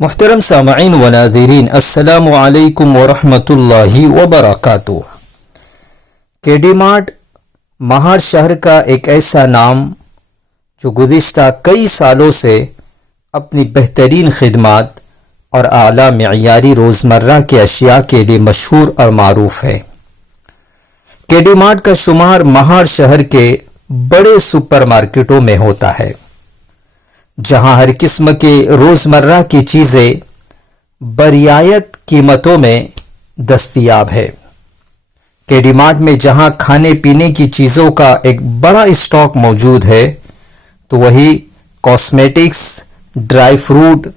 मुहतरम सामईन व नाज़रीन, अस्सलामु अलैकुम व रहमतुल्लाहि व बरकातुहू। केडी मार्ट महाड़ शहर का एक ऐसा नाम जो गुज़िश्ता कई सालों से अपनी बेहतरीन खिदमात और आला मेयारी रोज़मर्रा के अशिया के लिए मशहूर और मारूफ है। केडी मार्ट का शुमार महाड़ शहर के बड़े सुपरमार्केटों में होता है, जहां हर किस्म के रोज़मर्रा की चीज़ें बरियायत कीमतों में दस्तयाब है। केडी मार्ट में जहां खाने पीने की चीज़ों का एक बड़ा स्टॉक मौजूद है, तो वही कॉस्मेटिक्स, ड्राई फ्रूट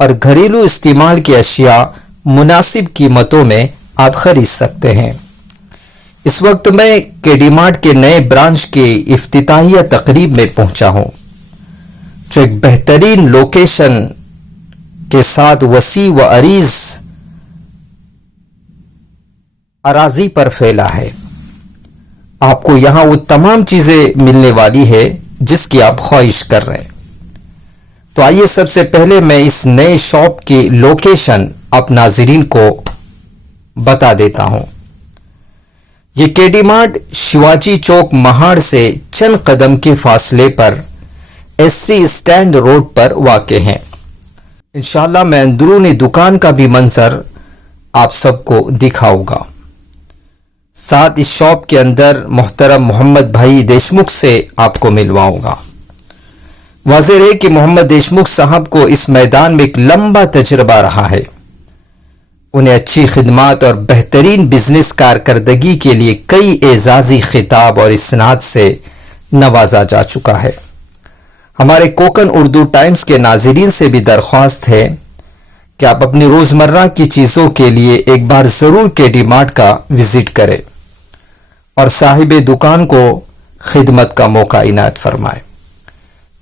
और घरेलू इस्तेमाल की अशिया मुनासिब कीमतों में आप खरीद सकते हैं। इस वक्त मैं केडी मार्ट के नए ब्रांच के इफ्तिताहिया तकरीब में पहुंचा हूं, जो एक बेहतरीन लोकेशन के साथ वसी व अरीज अराजी पर फैला है। आपको यहां वो तमाम चीजें मिलने वाली है जिसकी आप ख्वाहिश कर रहे हैं। तो आइए सबसे पहले मैं इस नए शॉप की लोकेशन आप नाज़रीन को बता देता हूं। ये केडी मार्ट शिवाजी चौक महाड़ से चंद कदम के फासले पर एससी स्टैंड रोड पर वाक़े हैं। इंशाअल्लाह मैं अंदरूनी दुकान का भी मंजर आप सबको दिखाऊंगा। साथ इस शॉप के अंदर मोहतरम मोहम्मद भाई देशमुख से आपको मिलवाऊंगा। वाज़ेह है कि मोहम्मद देशमुख साहब को इस मैदान में एक लंबा तजर्बा रहा है। उन्हें अच्छी खिदमात और बेहतरीन बिजनेस कारकर्दगी के लिए कई एजाजी खिताब और इसनाद से नवाजा जा चुका है। हमारे कोकन उर्दू टाइम्स के नाज़रीन से भी दरख्वास्त है कि आप अपनी रोज़मर्रा की चीज़ों के लिए एक बार ज़रूर केडी मार्ट का विज़िट करें और साहिब दुकान को खिदमत का मौका इनायत फरमाएं।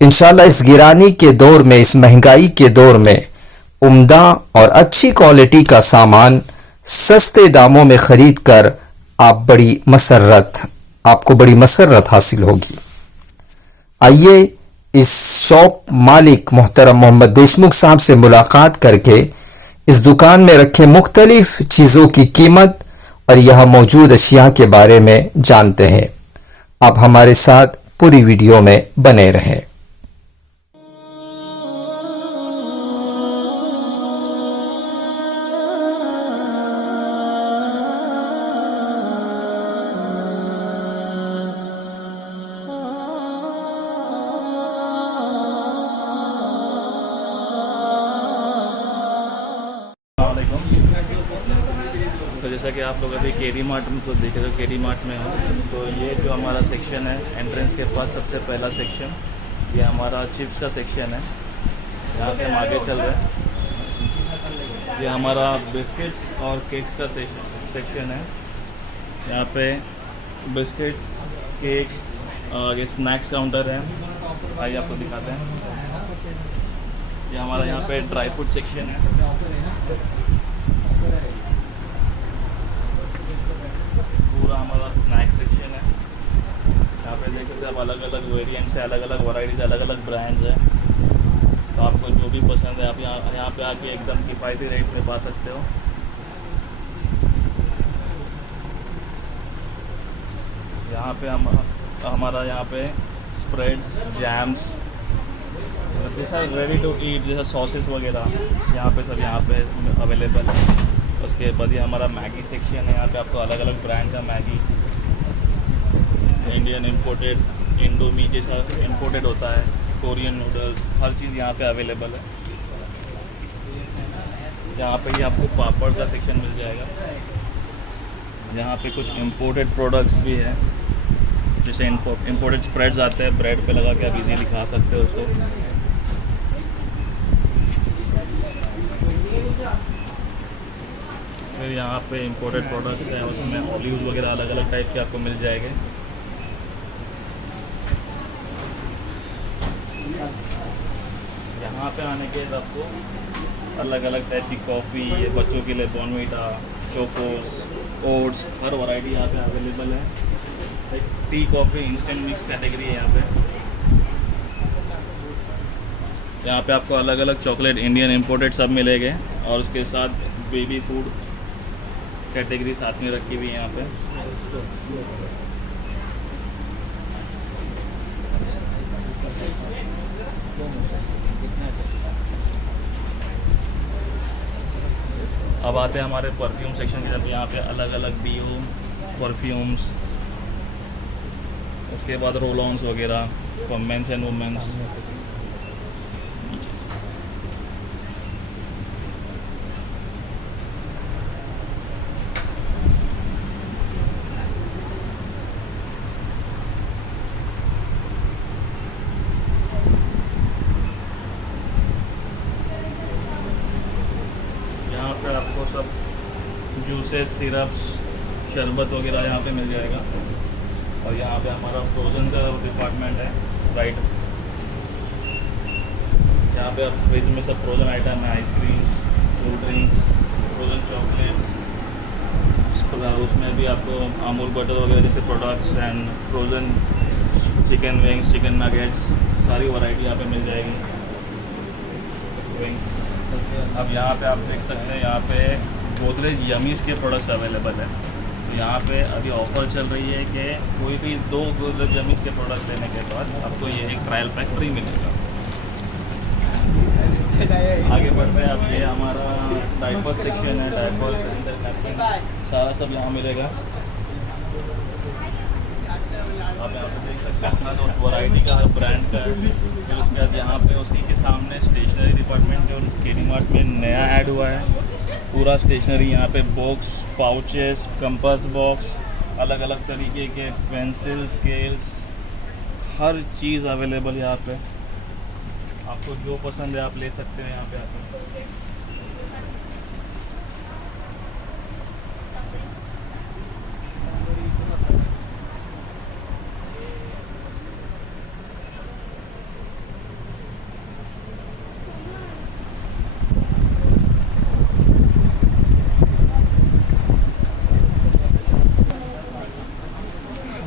इंशाअल्लाह इस गिरानी के दौर में, इस महंगाई के दौर में उम्दा और अच्छी क्वालिटी का सामान सस्ते दामों में खरीद कर आपको बड़ी मसरत हासिल होगी। आइए इस शॉप मालिक मोहतरम मोहम्मद देशमुख साहब से मुलाकात करके इस दुकान में रखे मुख्तलिफ चीज़ों की कीमत और यहाँ मौजूद अशिया के बारे में जानते हैं। आप हमारे साथ पूरी वीडियो में बने रहें। तो जैसा कि आप लोग अभी केडी मार्ट में को देखे तो केडी मार्ट में हो, तो ये जो हमारा सेक्शन है एंट्रेंस के पास सबसे पहला सेक्शन ये हमारा चिप्स का सेक्शन है। यहाँ से हम आगे चल रहे हैं। ये हमारा बिस्किट्स और केक्स का सेक्शन है। यहाँ पे बिस्किट्स, केक्स, ये स्नैक्स काउंटर है। आइए आपको दिखाते हैं। ये हमारा यहाँ पे ड्राई फ्रूट सेक्शन है। पूरा हमारा स्नैक्स सेक्शन है। यहाँ पे देख सकते हैं आप अलग अलग वेरिएंट्स है, अलग अलग वैरायटीज, अलग अलग ब्रांड्स हैं। तो आपको जो भी पसंद है आप यहाँ पे आके एकदम किफ़ायती रेट में पा सकते हो। यहाँ पे हमारा यहाँ पे स्प्रेड्स, जैम्स, जैसा रेडी टू ईट जैसा सॉसेस वगैरह यहाँ पे अवेलेबल है। उसके बाद ये हमारा मैगी सेक्शन है। यहाँ पे आपको अलग अलग ब्रांड का मैगी, इंडियन इंपोर्टेड, इंडोमी जैसा इंपोर्टेड होता है, कोरियन नूडल्स, हर चीज़ यहाँ पे अवेलेबल है। यहाँ पे ही आपको पापड़ का सेक्शन मिल जाएगा। यहाँ पे कुछ इंपोर्टेड प्रोडक्ट्स भी हैं, जैसे इंपोर्टेड स्प्रेड्स आते हैं, ब्रेड पे लगा के आप इजीली खा सकते हो उसको। फिर यहाँ पे इंपोर्टेड प्रोडक्ट्स हैं, उसमें ऑलिव्स वगैरह अलग अलग टाइप के आपको मिल जाएंगे। यहाँ पे आने के बाद आपको अलग अलग टाइप की कॉफ़ी, बच्चों के लिए बॉर्नवीटा, चोकोस, ओट्स, हर वैरायटी यहाँ पे अवेलेबल है। एक tea coffee instant mix category है यहाँ पे। यहाँ पे आपको अलग अलग चॉकलेट इंडियन इम्पोर्टेड सब मिलेंगे और उसके साथ बेबी फूड कैटेगरी साथ में रखी हुई है यहाँ पे। अब आते हैं हमारे परफ्यूम सेक्शन की तरफ। यहाँ पे अलग अलग डीओ परफ्यूम्स, उसके बाद रोल ऑन्स वगैरह फॉर मेंस एंड वुमेन्स। यहाँ पे आपको सब जूसेस, सिरप्स, शरबत वगैरह यहाँ पे मिल जाएगा। और यहाँ पे हमारा फ्रोज़न का डिपार्टमेंट है, राइट। यहाँ पे आप फ्रिज में सब फ्रोज़न आइटम है, ice creams, cold drinks, frozen chocolates, उसमें भी आपको अमूल बटर वगैरह जैसे products and frozen chicken wings, chicken nuggets, सारी वैरायटी यहाँ पे मिल जाएगी। अब यहाँ पे आप देख सकते हैं, यहाँ पे गोदरेज यमीज़ के प्रोडक्ट्स अवेलेबल है। तो यहाँ पे अभी ऑफ़र चल रही है कि कोई भी 2 गोदरेज यमीज़ के प्रोडक्ट लेने के बाद आपको ये एक ट्रायल पैक फ्री मिलेगा। आगे बढ़ते हैं। अब ये हमारा डायपर सेक्शन है, डायपर, नैपकिन, सारा सब यहाँ मिलेगा। आप यहाँ पे देख सकते हैं अपना तो वैरायटी का, हर ब्रांड का है। फिर उसके बाद यहाँ पे उसी के सामने स्टेशनरी डिपार्टमेंट जो केडी मार्ट में नया ऐड हुआ है, पूरा स्टेशनरी। यहाँ पे बॉक्स, पाउचेस, कंपास बॉक्स, अलग अलग तरीके के पेंसिल, स्केल्स, हर चीज़ अवेलेबल यहाँ पे। आपको जो पसंद है आप ले सकते हैं यहाँ पे आकर।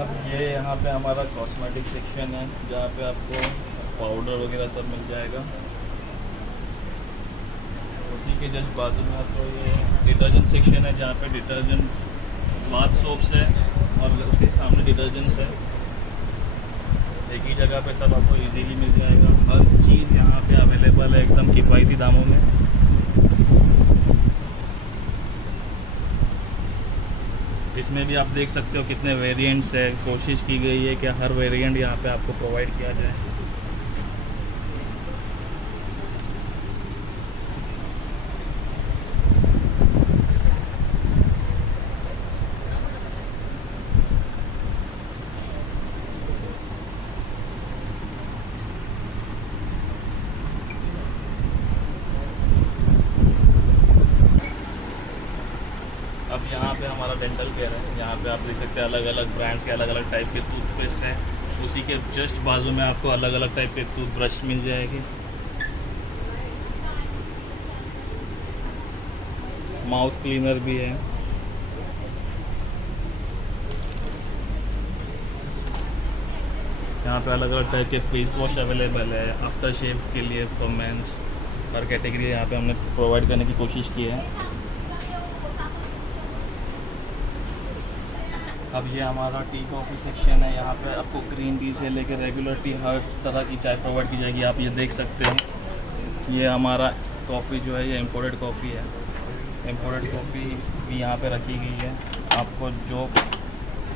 अब ये यहाँ पे हमारा कॉस्मेटिक सेक्शन है, जहाँ पे आपको पाउडर वगैरह सब मिल जाएगा। उसी के जस्ट बाजू में आपको ये डिटर्जेंट सेक्शन है, जहाँ पे डिटर्जेंट, बाथ सोप्स है और उसके सामने डिटर्जेंट्स है। एक ही जगह पे सब आपको इजीली मिल जाएगा। हर चीज़ यहाँ पे अवेलेबल है एकदम किफ़ायती दामों में। इसमें भी आप देख सकते हो कितने वेरिएंट्स है। कोशिश की गई है कि हर वेरिएंट यहाँ पे आपको प्रोवाइड किया जाए। अब यहाँ पे हमारा डेंटल केयर है। यहाँ पे आप देख सकते हैं अलग अलग ब्रांड्स के अलग अलग टाइप के टूथपेस्ट हैं। उसी के जस्ट बाजू में आपको अलग अलग टाइप के टूथब्रश मिल जाएगी। माउथ क्लीनर भी है। यहाँ पे अलग अलग टाइप के फेस वॉश अवेलेबल है आफ्टर शेव के लिए फॉर मेंस। हर कैटेगरी यहाँ पे हमने प्रोवाइड करने की कोशिश की है। अब ये हमारा टी कॉफ़ी सेक्शन है। यहाँ पे आपको ग्रीन टी से लेकर रेगुलर टी, हर तरह की चाय प्रोवाइड की जाएगी। आप ये देख सकते हैं, ये हमारा कॉफ़ी जो है ये इम्पोर्टेड कॉफ़ी है। इम्पोर्टेड कॉफ़ी भी यहाँ पे रखी गई है। आपको जो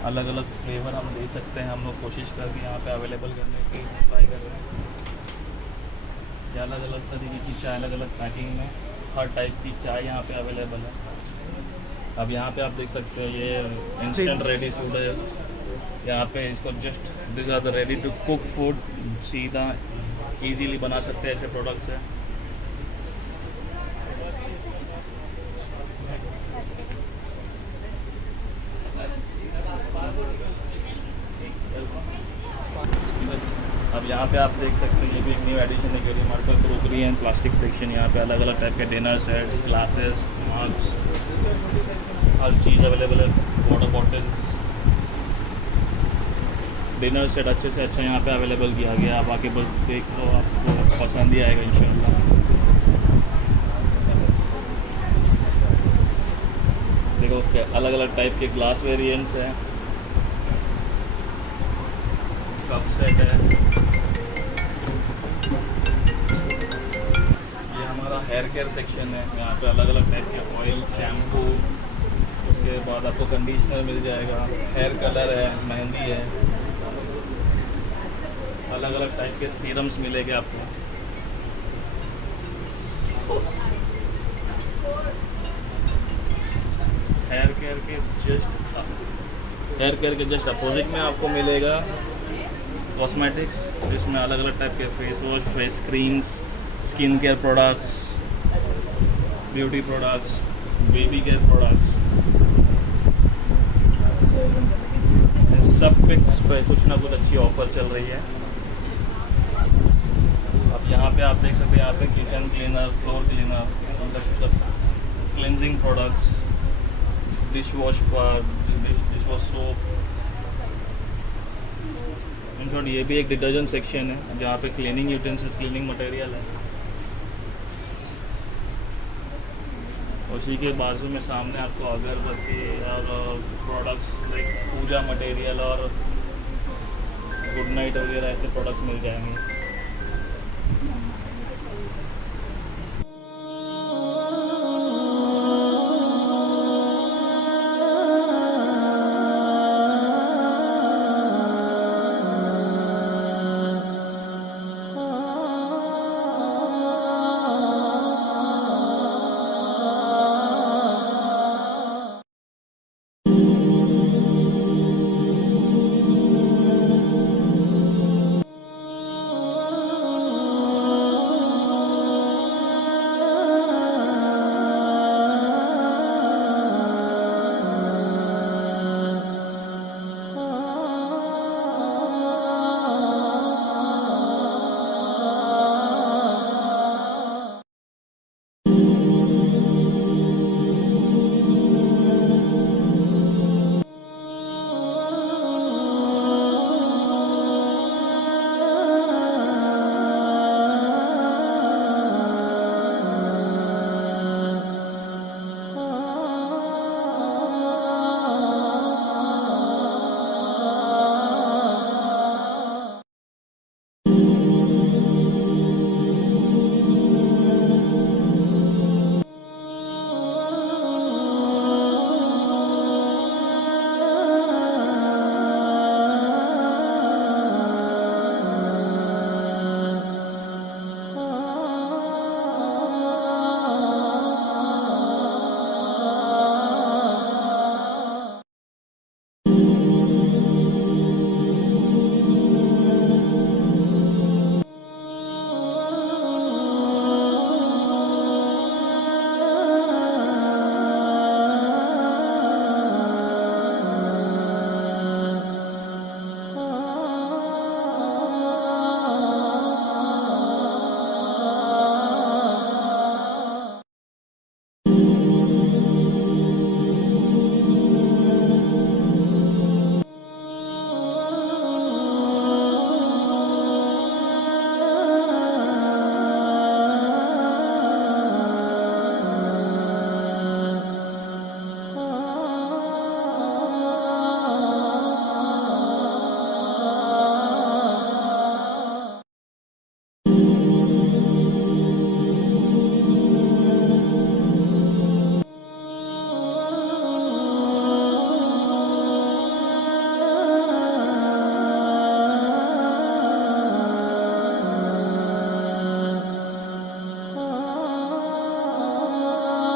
अलग अलग फ्लेवर हम दे सकते हैं, हम लोग कोशिश करके यहाँ पे अवेलेबल करने की ट्राई कर रहे हैं। ये अलग अलग तरीके की चाय, अलग अलग पैकिंग में हर टाइप की चाय यहाँ पे अवेलेबल है। अब यहाँ पे आप देख सकते हो ये इंस्टेंट रेडी फूड है। यहाँ पे इसको just this are the ready to cook food, सीधा इजीली बना सकते हैं ऐसे प्रोडक्ट्स है। अब यहाँ पे आप देख सकते हैं ये भी एक न्यू एडिशन है केडी मार्ट का, क्रोकरी एंड प्लास्टिक सेक्शन। यहाँ पे अलग अलग टाइप के डिनर सेट्स, ग्लासेस, मग्स, हर चीज़ अवेलेबल है। वाटर बॉटल्स, डिनर सेट अच्छे से अच्छा यहाँ पे अवेलेबल किया गया। आप आके बस देख लो, आपको पसंद ही आएगा इंशाल्लाह। देखो अलग अलग टाइप के ग्लास वेरिएंट्स हैं, कप सेट है। ये हमारा हेयर केयर सेक्शन है, यहाँ पे अलग अलग टाइप के ऑयल, शैम्पू, उसके बाद आपको कंडीशनर मिल जाएगा, हेयर कलर है, मेहंदी है, अलग अलग टाइप के सीरम्स मिलेंगे आपको। हेयर केयर के जस्ट अपोजिट में आपको मिलेगा कॉस्मेटिक्स, जिसमें अलग अलग टाइप के face wash, face creams, skin care products, beauty products, baby care products, सब पे कुछ ना कुछ अच्छी ऑफर चल रही है। अब यहाँ पे आप देख सकते हैं, यहाँ पे किचन क्लीनर, फ्लोर क्लीनर, मतलब cleansing products, dish wash soap, in short ये भी एक डिटर्जेंट सेक्शन है जहाँ पे क्लीनिंग यूटेंसिल्स, क्लीनिंग मटेरियल है। उसी के बाजू में सामने आपको अगरबत्ती और प्रोडक्ट्स लाइक पूजा मटेरियल और गुड नाइट वगैरह ऐसे प्रोडक्ट्स मिल जाएंगे।